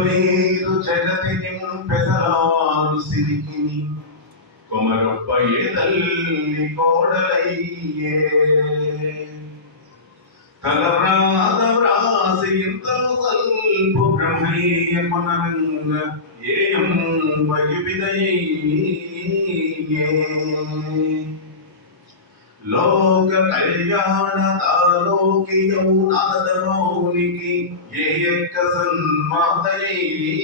కొసలేరు జగతి నిన్ను నింపెసలారు సిరికిని. కొమరొప్ప తల్లి కోడలయ్యే? తల వ్రాత వ్రాసి ఇంతలు సల్పు బ్రహ్మయ్య కొనరంగ ఏయం వయువిదయ్యే లోక కళ్యాణ తాలోకియం ఏ యొక్క సన్మాతయ్యే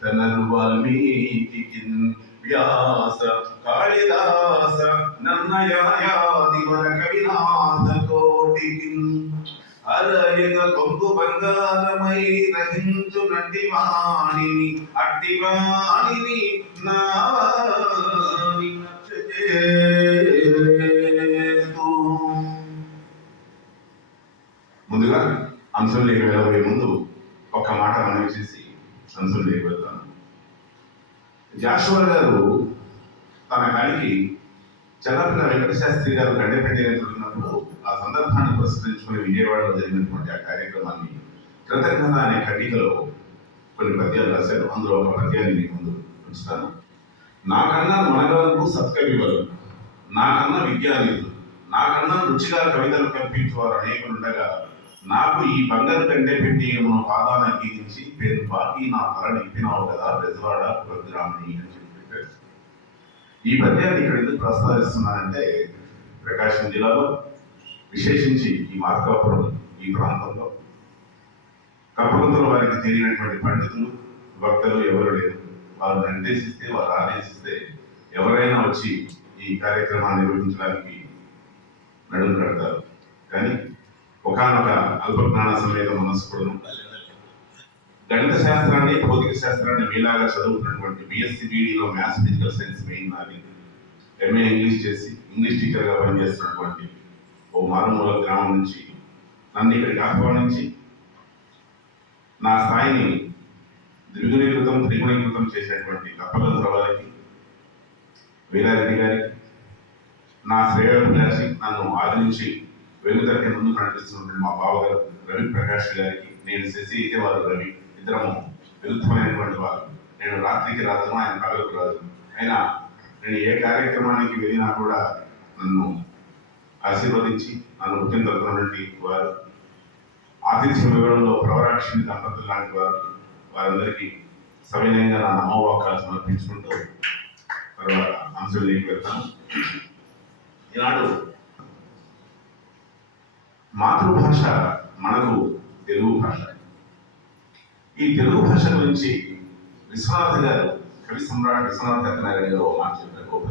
తనరు వాల్మీకి వ్యాస కాళిదాస నన్నయాది వర కవినాథ కోటికి అరయన కొంగు బంగారమై రహించు నటి వాణిని అట్టి వాణిని నాని ముందుగా అంశం లేక వెళ్ళబోయే ముందు ఒక మాట మనవి చేసి అంశం లేక వెళ్తాను జాషువా గారు తన కాడికి చల్లపిల్ల వెంకట శాస్త్రి గారు గడ్డపెట్టి వెళ్తున్నప్పుడు ఆ సందర్భాన్ని ప్రశ్నించుకుని విజయవాడలో జరిగినటువంటి ఆ కార్యక్రమాన్ని కృతజ్ఞత అనే కటికలో కొన్ని పద్యాలు రాశారు. అందులో ఒక పద్యాన్ని మీకు ముందు ఉంచుతాను. నాకన్నా మనగలకు సత్కవివలు నాకన్నా విద్యానిధులు నాకన్నా రుచిగా కవితలు కల్పించేవారు అనేకులు ఉండగా నాకు ఈ బంగారు కంటే పెట్టి మన పాదాన గీయించి పేరు పాకి నా తల నింపినావు కదా బెజవాడ కులగ్రామణి అని చెప్పి ఈ పద్యాన్ని ఇక్కడ ఎందుకు ప్రస్తావిస్తున్నానంటే ప్రకాశం జిల్లాలో విశేషించి ఈ మార్కాపురం ఈ ప్రాంతంలో కప్పగంతుల వారికి తెలియనటువంటి పండితులు భక్తులు ఎవరు లేరు. వాళ్ళు నిర్దేశిస్తే వాళ్ళు ఆదేశిస్తే ఎవరైనా వచ్చి ఈ కార్యక్రమాన్ని నిర్వహించడానికి నడుము కడతారు. కానీ ఒకనొక అల్పజ్ఞాన సమేత మనస్కుడును గణిత శాస్త్రాన్ని భౌతిక శాస్త్రాన్ని మీలాగా చదువుతున్నటువంటి బిఎస్సి బీడీలో మ్యాథ్స్ ఫిజికల్ సైన్స్ మెయిన్ నాది. ఎంఏ ఇంగ్లీష్ చేసి ఇంగ్లీష్ టీచర్గా పనిచేస్తున్నటువంటి ఓ మారుమూల గ్రామం నుంచి నన్ను ఇక్కడికి ఆహ్వానించి నా స్థాయిని ద్విగుణీకృతం త్రిగుణీకృతం చేసినటువంటి కప్పగంతుల వారికి వీరారెడ్డి గారికి నా శ్రేయోభిలాషి నన్ను ఆదరించి వెలుగుతరకి ముందు నడిపిస్తున్నటువంటి మా బావగారు రవి ప్రకాష్ గారికి నేను శశి అయితే వారు రవి ఇద్దరము విరుద్ధమైనటువంటి వారు. నేను రాత్రికి రాజును ఆయన పగలకు రాజు అయినా నేను ఏ కార్యక్రమానికి వెళ్ళినా కూడా నన్ను ఆశీర్వదించి నన్ను ముఖ్యం తరపునటువంటి వారు. ఆతిథ్యం ఇవ్వడంలో ప్రవరాక్షిని దంపతులు లాంటి వారు. వారందరికీ సవినయంగా నా నమోవాకాలు సమర్పించుకుంటూ తర్వాత అంశంలోకి వెళ్తాను ఈనాడు మాతృభాష మనకు తెలుగు భాష. ఈ తెలుగు భాష గురించి విశ్వనాథ గారు కవి సమ్రాట్ విశ్వనాథ సత్యనారాయణ గారు ఒక మాట చెప్పారు ఒక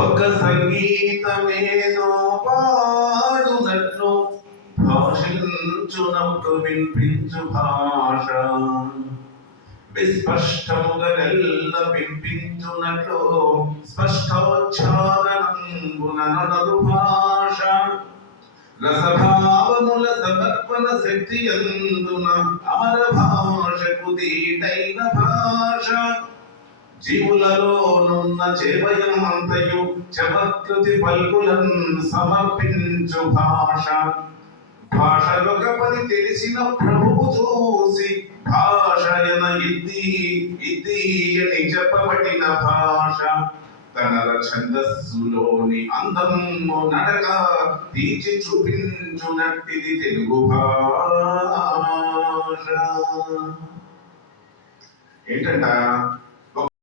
ఒక సంగీతమేదో పాడునట్లు భాషించునప్పుడు వినిపించు భాష విస్పష్టముగా నెల్ల వినిపించునట్లు భాష రసభావముల సమర్పణ శక్తి ఎందున అమర భాషకు దీటైన భాష. జీవులలోనున్న చేవయం అంతయు చమత్కృతి పల్కులన్ సమర్పించు భాష భాషలుగమని తెలిసిన ప్రభువు చూసి భాషయన ఇది ఇది అని చెప్పబడిన భాష తన ఛందస్సులోని అందము నడక తీర్చి చూపించునట్టిది తెలుగు భాష. ఏంటంట?